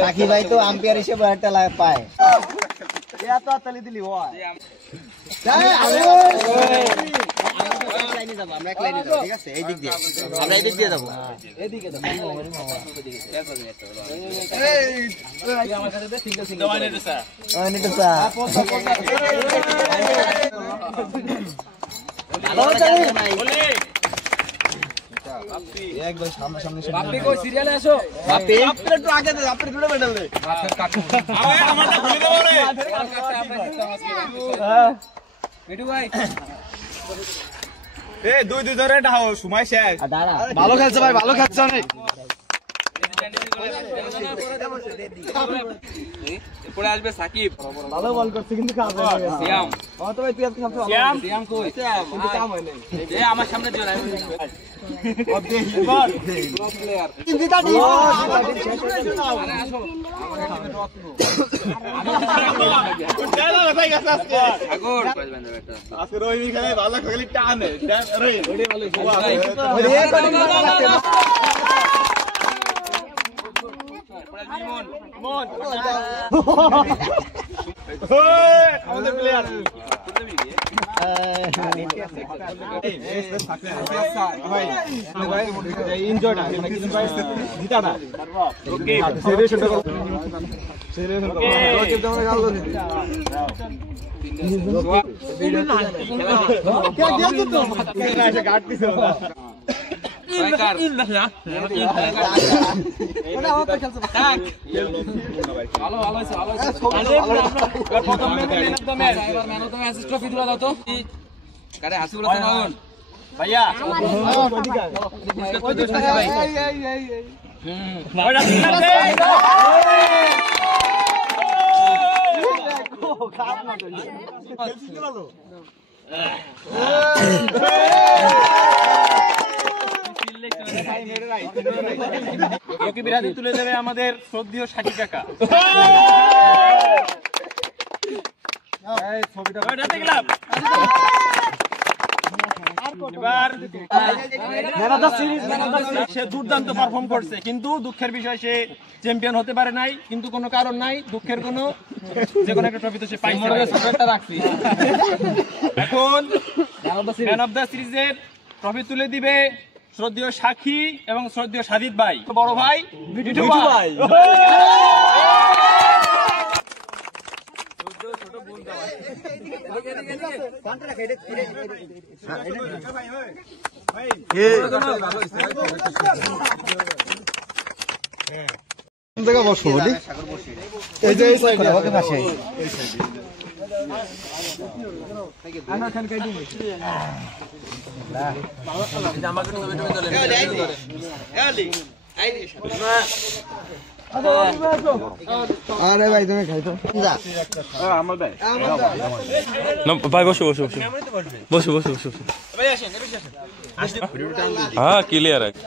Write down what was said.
Psaki ভাই তো umpire হিসেবে একটা পায় এত তালি দিলি আমরা এক লাইনে যাব ঠিক আছে এই দিক দিয়ে আমরা এই দিক দিয়ে যাব এইদিকে দাও এই আমার কাছে সিঙ্গেল সিঙ্গেল নেটো স্যার নেটো স্যার বলে একদম সামনে বাপি কই সিরিয়ালে আসো বাপি আপনি একটু আগে দে আপনি দুটো মেডাল দে বাপের কাকু আরে আমারটা ভুলে দেব রে হ্যাঁ মিঠু ভাই এ দুই দুই ধরে ডাও সময় শেষ ভালো খেলছে ভাই ভালো খেলছে অনেক পরে আসবে সাকিব ভালো বল করছে কিন্তু কাজ হয়ে গেছে সিয়াম ও তো ভাই তুই আজকে খেলছ সিয়াম কই কিন্তু কাম হয় নাই এ আমার সামনে দিও না ওকে বল প্রো প্লেয়ার জিতা দি আরে আসো চলো ভাই গেছে আজকে আগর আজকে রোহিণী খেলে ভালো খেলি টানে আরে ওরে ভালো মন আমাদের প্লেয়ার এনজয় না জিতা না ওকে সেলিব্রেশন করো সেলিব্রেশন করো ওকে তোমরা গাল দাও क्या दिया तू तो ऐसे काट दिस বিরাদি তুলে দেবে আমাদের শ্রদ্ধেয় সাকি কাকা সে দুর্দান্ত পারফর্ম করছে কিন্তু দুঃখের বিষয় সে চ্যাম্পিয়ন হতে পারে নাই কিন্তু কোনো কারণ নাই দুঃখের কোনো যে কোনো একটা ট্রফি তো সে পাইছে এখন ম্যান অফ দ্য সিরিজের ট্রফি তুলে দিবে শ্রদ্ধেয় সাক্ষী এবং শ্রদ্ধেয় সাদিদ ভাই বড় ভাই মিঠু ভাই আরে ভাই তুমি খাইতো ভাই বসো বসো বসো বসো বসো বসো হ্যাঁ ক্লিয়ার আছে